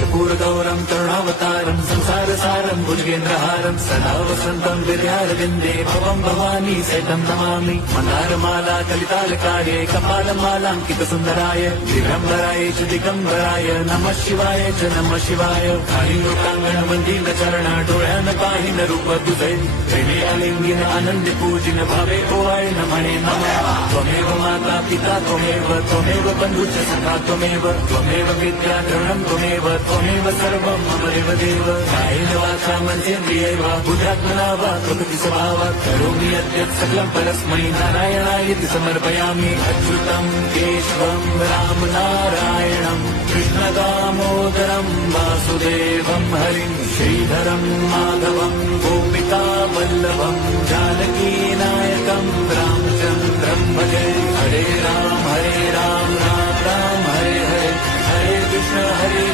कर्पूरगौरं करुणावतारं संसारसारं भुजगेन्द्रहारं सदा वसन्तं विद्यारविन्दे भवं भवानी सहितं नमामि। मन्दारमाला कलितालकार्ये कपालमालाङ्कितसुन्दराय दिगम्बराय च दिगम्बराय नमः शिवाय च नमः शिवाय। कालिलोकाङ्गणमन्दिरचरण डोळ्यान पाहिन रूप तुझे प्रेमे आलिंगिन आनंदी पूजिन भावे ओवाळ म्हणे नमः। त्वमेव माता पिता त्वमेव बन्धुश्च सखा त्वमेव विद्या द्रवणं त्वमेव सर्वं मम देव। कायेन वाचा मनसेन्द्रियैर् वा बुद्ध्यात्मना वा प्रकृति स्वभावात् करोमि यद्यत् सकलं परस्मै नारायणायेति समर्पयामि। अच्युतं केशवं राम नारायणं कृष्णदामोदरं वासुदेवं हरिं श्रीधरं माधवं गोपिका वल्लभं जानकीनायकं रामचन्द्रं भजे। हरे राम राम राम हरे हरे, हरे कृष्ण हरे